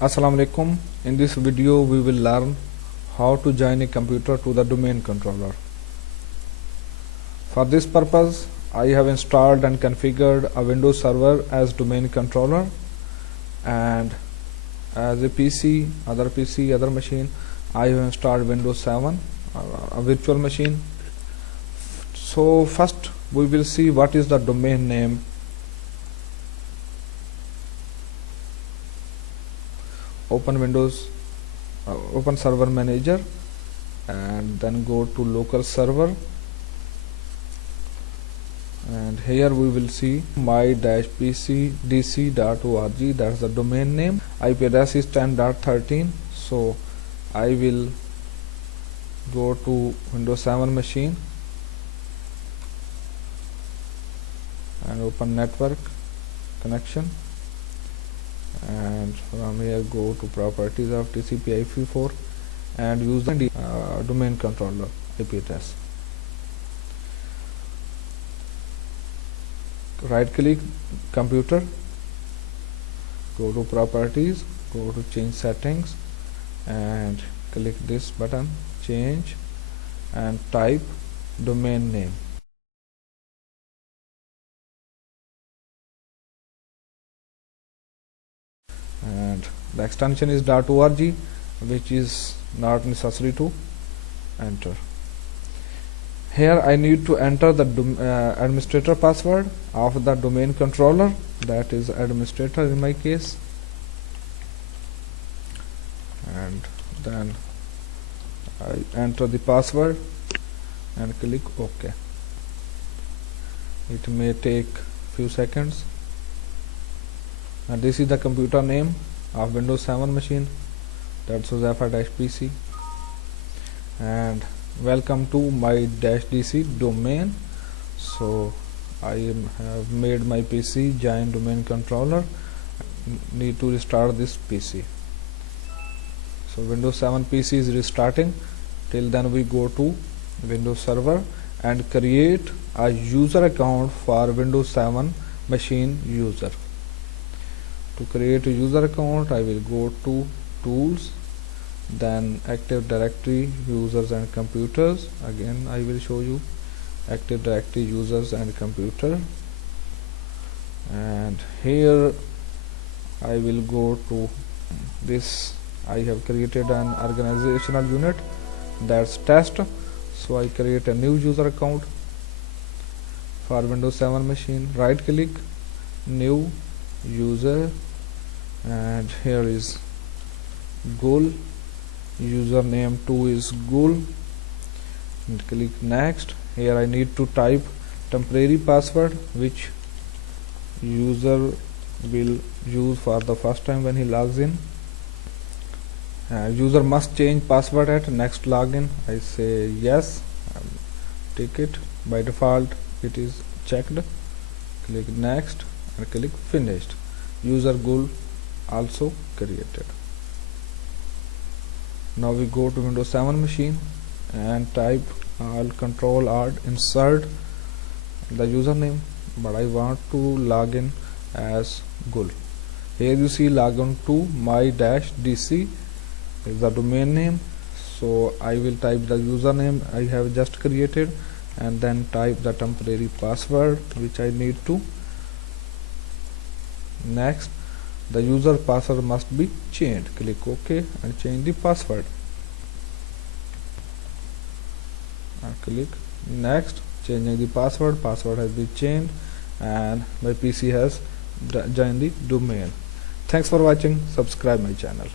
Assalamu alaikum. In this video we will learn how to join a computer to the domain controller. For this purpose I have installed and configured a Windows server as domain controller, and as a other machine I have installed Windows 7, a virtual machine. So first we will see what is the domain name. Open Windows, open Server Manager, and then go to local server, and here we will see my-pcdc.org. that's the domain name. IP address is 10.13. so I will go to Windows 7 machine and open network connection, and from here go to properties of TCP IP4 and use the domain controller IP address. Right click computer, go to properties, go to change settings, and click this button change and type domain name. And the extension is .org, which is not necessary to enter. Here I need to enter the administrator password of the domain controller, that is administrator in my case, and then I enter the password and click OK. It may take few seconds. And this is the computer name of Windows 7 machine, that's Jaffa-PC, and welcome to my-dc domain. So I have made my PC join domain controller. Need to restart this PC. So Windows 7 PC is restarting. Till then we go to Windows Server and create a user account for Windows 7 machine user. To create a user account I will go to tools, then Active Directory users and computers. Again I will show you Active Directory users and computer, and here I will go to this. I have created an organizational unit, that's test. So I create a new user account for Windows 7 machine. Right click new user, and here is Gul, username 2 is Gul, and click next. Here I need to type temporary password which user will use for the first time when he logs in. User must change password at next login. I say yes, take it. By default it is checked. Click next and click finished. User Gul also created. Now we go to Windows 7 machine and type Control Alt insert the username, but I want to log in as Gul. Here you see login to my-dc is the domain name. So I will type the username I have just created and then type the temporary password which I need to. Next, the user password must be changed. Click OK and change the password. And click next, changing the password. Password has been changed and my PC has joined the domain. Thanks for watching. Subscribe my channel.